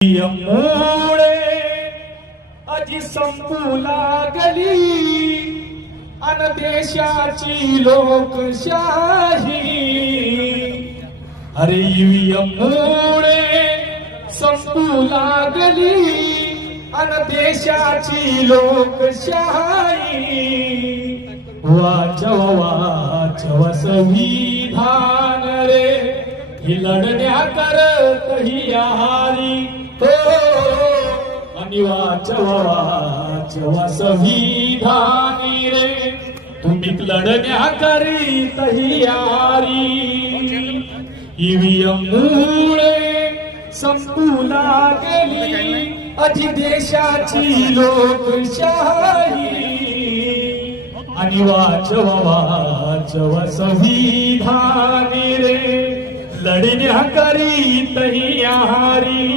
मुळे अजी संपू लागली अन देशाची लोकशाही। अरे ईव्हीएम मुळे संपू लागली अन देशाची लोकशाही। वाचव वाचव संविधान रे ही लढण्या करत ही हारी आणि वाचव वाचव संविधानी रे तुम्ही लढण्या करीत ही हारी। ईव्हीएम मुळे संपू लागली अधी देशाची लोकशाही आणि वाचव वाचव संविधानी रे लढण्या करीत ही हारी।